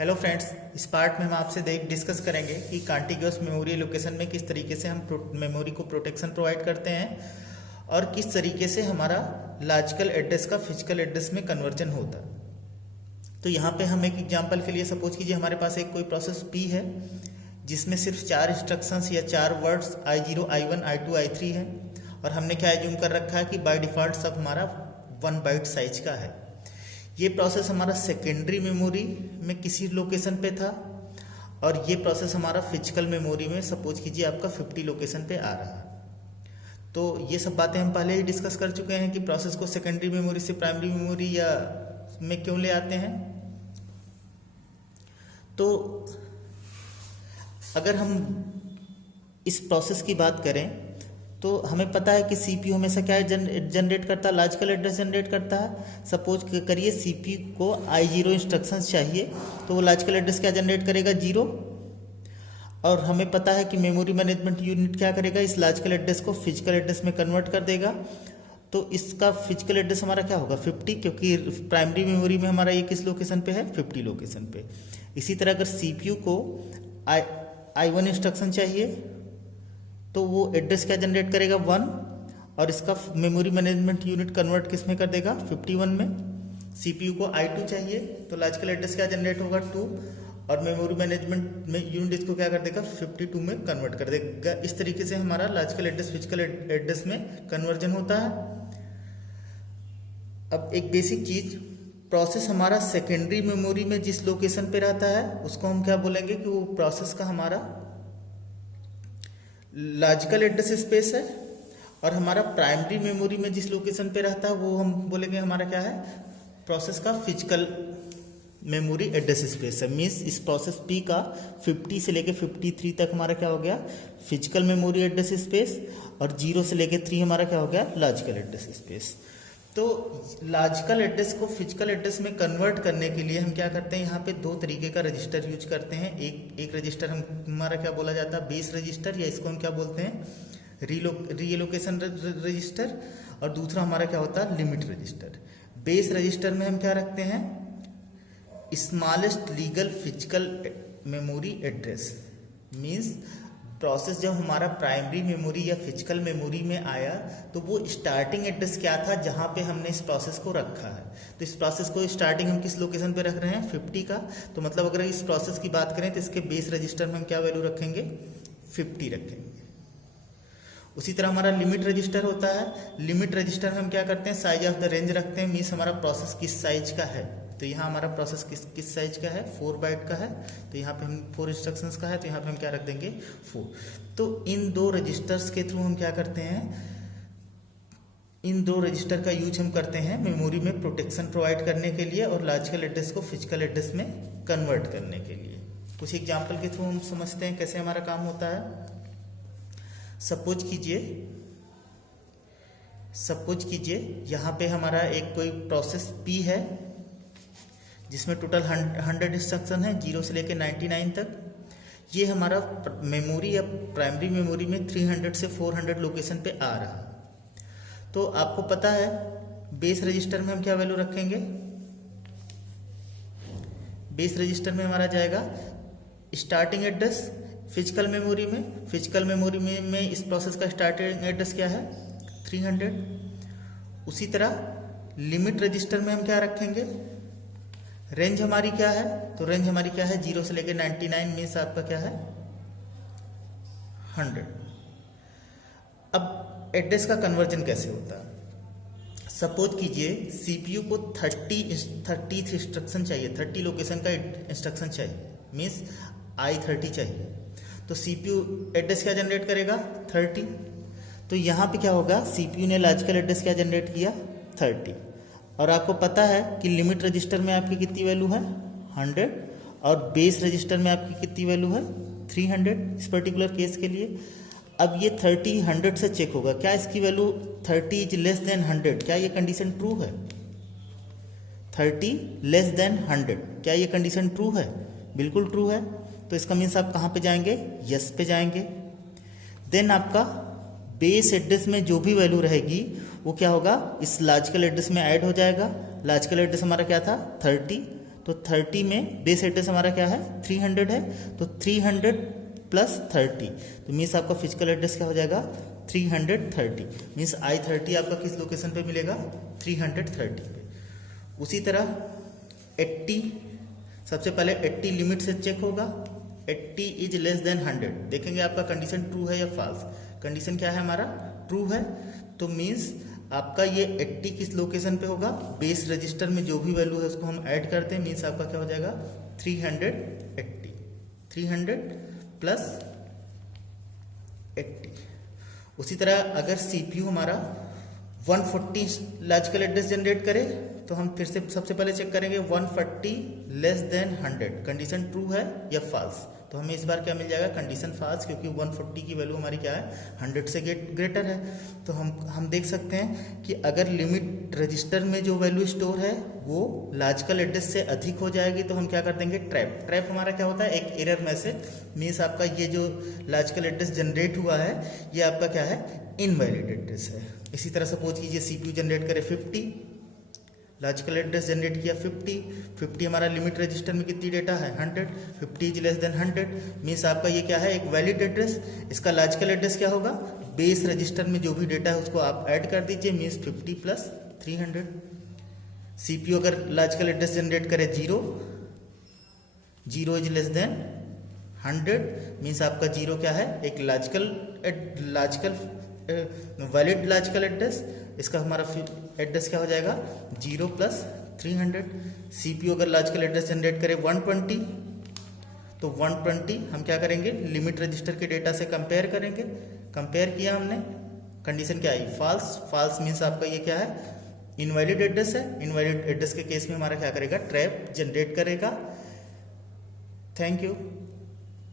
Hello friends, इस part में हम आपसे डिस्कस करेंगे कि कॉन्टिग्यूअस मेमोरी लोकेशन में किस तरीके से हम मेमोरी को प्रोटेक्शन प्रोवाइड करते हैं और किस तरीके से हमारा लॉजिकल एड्रेस का फिजिकल एड्रेस में कन्वर्जन होता है। तो यहाँ पे हम एक एग्जांपल के लिए सपोज कीजिए हमारे पास एक कोई प्रोसेस P है जिसमें सिर्फ 4 इंस्ट्रक्शंस या 4 words I0, I1, I2, I3 है और हमने क्या एज्यूम कर रखा है कि बाय डिफ़ॉल्ट सब हमारा 1 बाइट साइज का है। ये प्रोसेस हमारा सेकेंडरी मेमोरी में किसी लोकेशन पे था और ये प्रोसेस हमारा फिजिकल मेमोरी में सपोज कीजिए आपका 50 लोकेशन पे आ रहा है। तो ये सब बातें हम पहले ही डिस्कस कर चुके हैं कि प्रोसेस को सेकेंडरी मेमोरी से प्राइमरी मेमोरी या में क्यों ले आते हैं। तो अगर हम इस प्रोसेस की बात करें तो हमें पता है कि सीपीयू हमेशा क्या जनरेट करता है, लॉजिकल एड्रेस जनरेट करता है। सपोज करिए सीपीयू को I0 इंस्ट्रक्शंस चाहिए तो वो लॉजिकल एड्रेस क्या जनरेट करेगा, 0। और हमें पता है कि मेमोरी मैनेजमेंट यूनिट क्या करेगा, इस लॉजिकल एड्रेस को फिजिकल एड्रेस में कन्वर्ट कर देगा। तो इसका फिजिकल एड्रेस हमारा क्या होगा, 50, क्योंकि प्राइमरी मेमोरी में हमारा ये किस लोकेशन पे है, 50 लोकेशन पे। इसी तरह अगर सीपीयू को I1 इंस्ट्रक्शन चाहिए तो वो एड्रेस क्या जनरेट करेगा, 1, और इसका मेमोरी मैनेजमेंट यूनिट कन्वर्ट किस में कर देगा, 51 में। सीपीयू को I2 चाहिए तो लॉजिकल एड्रेस क्या जनरेट होगा, 2, और मेमोरी मैनेजमेंट में यूनिट इसको क्या कर देगा, 52 में कन्वर्ट कर देगा। इस तरीके से हमारा लॉजिकल एड्रेस फिजिकल एड्रेस में कन्वर्जन होता है। अब एक बेसिक चीज, प्रोसेस हमारा सेकेंडरी मेमोरी में जिस लोकेशन पे रहता है उसको हम क्या बोलेंगे कि वो प्रोसेस का हमारा लॉजिकल एड्रेस स्पेस है, और हमारा प्राइमरी मेमोरी में जिस लोकेशन पे रहता है वो हम बोलेंगे हमारा क्या है, प्रोसेस का फिजिकल मेमोरी एड्रेस स्पेस है। मीन्स इस प्रोसेस P का 50 से लेके 53 तक हमारा क्या हो गया, फिजिकल मेमोरी एड्रेस स्पेस, और 0 से लेके 3 हमारा क्या हो गया, लॉजिकल एड्रेस स्पेस। तो लॉजिकल एड्रेस को फिजिकल एड्रेस में कन्वर्ट करने के लिए हम क्या करते हैं, यहाँ पे 2 तरीके का रजिस्टर यूज करते हैं। एक रजिस्टर हमारा क्या बोला जाता है, बेस रजिस्टर, या इसको हम क्या बोलते हैं, रीलोकेशन रजिस्टर, और दूसरा हमारा क्या होता है, लिमिट रजिस्टर। बेस रजिस्टर में हम क्या रखते हैं, smallest legal physical memory address. Means process जब हमारा प्राइमरी मेमोरी या फिजिकल मेमोरी में आया तो वो स्टार्टिंग एड्रेस क्या था जहाँ पे हमने इस प्रोसेस को रखा है। तो इस प्रोसेस को स्टार्टिंग हम किस लोकेशन पे रख रहे हैं, 50 का। तो मतलब अगर इस प्रोसेस की बात करें तो इसके बेस रजिस्टर में हम क्या वैल्यू रखेंगे, 50 रखेंगे। उसी तरह हमारा लिमिट रजिस्टर होता है। लिमिट रजिस्टर में हम क्या करते हैं, साइज ऑफ द रेंज रखते हैं। मीन्स हमारा प्रोसेस किस साइज का है, तो यहाँ हमारा प्रोसेस किस साइज का है, 4 बाइट का है। तो यहाँ पे हम 4 इंस्ट्रक्शंस का है तो यहाँ पे हम क्या रख देंगे, 4। तो इन 2 रजिस्टर्स के थ्रू हम क्या करते हैं, इन 2 रजिस्टर का यूज हम करते हैं मेमोरी में प्रोटेक्शन प्रोवाइड करने के लिए और लॉजिकल एड्रेस को फिजिकल एड्रेस में कन्वर्ट करने के लिए। कुछ एग्जाम्पल के थ्रू हम समझते हैं कैसे हमारा काम होता है। सपोज कीजिए यहाँ पे हमारा एक कोई प्रोसेस P है जिसमें टोटल 100 इंस्ट्रक्शन है, 0 से लेके 99 तक। ये हमारा मेमोरी या प्राइमरी मेमोरी में 300 से 400 लोकेशन पे आ रहा है। तो आपको पता है बेस रजिस्टर में हम क्या वैल्यू रखेंगे, बेस रजिस्टर में हमारा जाएगा स्टार्टिंग एड्रेस फिजिकल मेमोरी में इस प्रोसेस का स्टार्टिंग एड्रेस क्या है, 300। उसी तरह लिमिट रजिस्टर में हम क्या रखेंगे, रेंज हमारी क्या है, तो रेंज हमारी क्या है, 0 से लेके 99, मीन्स आपका क्या है, 100। अब एड्रेस का कन्वर्जन कैसे होता है। सपोज कीजिए सीपीयू को 30 इंस्ट्रक्शन चाहिए, 30 लोकेशन का इंस्ट्रक्शन चाहिए, मीन्स I30 चाहिए। तो सीपीयू एड्रेस क्या जनरेट करेगा, 30। तो यहाँ पे क्या होगा, सीपीयू ने लॉजिकल एड्रेस क्या जनरेट किया, 30। और आपको पता है कि लिमिट रजिस्टर में आपकी कितनी वैल्यू है, 100, और बेस रजिस्टर में आपकी कितनी वैल्यू है, 300 इस पर्टिकुलर केस के लिए। अब ये 30 100 से चेक होगा, क्या इसकी वैल्यू 30 इज लेस देन 100, क्या ये कंडीशन ट्रू है, 30 लेस देन 100, क्या ये कंडीशन ट्रू है, बिल्कुल ट्रू है। तो इसका मीन्स आप कहाँ पे जाएंगे, यस पे जाएंगे। देन आपका बेस एड्रेस में जो भी वैल्यू रहेगी वो क्या होगा, इस लॉजिकल एड्रेस में ऐड हो जाएगा। लॉजिकल एड्रेस हमारा क्या था, 30, तो 30 में बेस एड्रेस हमारा क्या है 300 है, तो 300 प्लस 30 तो मीन्स आपका फिजिकल एड्रेस क्या हो जाएगा 330 मीन्स I30 आपका किस लोकेशन पे मिलेगा 330 पे। उसी तरह 80 सबसे पहले 80 लिमिट से चेक होगा, 80 इज लेस देन 100 देखेंगे आपका कंडीशन ट्रू है या फॉल्स। कंडीशन क्या है हमारा ट्रू है, तो मीन्स आपका ये 80 किस लोकेशन पे होगा बेस रजिस्टर में जो भी वैल्यू है उसको हम ऐड करते हैं मीन्स आपका क्या हो जाएगा 380 300 प्लस 80। उसी तरह अगर सीपीयू हमारा 140 लॉजिकल एड्रेस जनरेट करे तो हम फिर से सबसे पहले चेक करेंगे 140 लेस देन 100 कंडीशन ट्रू है या फॉल्स, तो हमें इस बार क्या मिल जाएगा कंडीशन फॉल्स क्योंकि 140 की वैल्यू हमारी क्या है 100 से ग्रेटर है। तो हम देख सकते हैं कि अगर लिमिट रजिस्टर में जो वैल्यू स्टोर है वो लॉजिकल एड्रेस से अधिक हो जाएगी तो हम क्या कर देंगे ट्रैप हमारा क्या होता है एक एरर मैसेज मीन्स आपका ये जो लॉजिकल एड्रेस जनरेट हुआ है ये आपका क्या है इनवैलिड एड्रेस है। इसी तरह सपोज कीजिए सीपीयू जनरेट करे 50 लॉजिकल एड्रेस जनरेट किया 50 हमारा लिमिट रजिस्टर में कितनी डेटा है 100 50 इज लेस देन 100 मीन्स आपका ये क्या है एक वैलिड एड्रेस। इसका लॉजिकल एड्रेस क्या होगा बेस रजिस्टर में जो भी डेटा है उसको आप ऐड कर दीजिए मीन्स 50 प्लस 300। सीपीयू अगर लॉजिकल एड्रेस जनरेट करे 0 इज लेस देन 100 मीन्स आपका 0 क्या है एक लॉजिकल वैलिड लॉजिकल एड्रेस। इसका हमारा एड्रेस क्या हो जाएगा 0 प्लस 300। सीपीयू अगर लॉजिकल एड्रेस जनरेट करे 120 तो 120 हम क्या करेंगे लिमिट रजिस्टर के डेटा से कंपेयर करेंगे। कंपेयर किया हमने कंडीशन क्या आई फॉल्स मीन्स आपका ये क्या है इनवैलिड एड्रेस है। इनवैलिड एड्रेस के केस में हमारा क्या करेगा ट्रैप जनरेट करेगा। Thank you.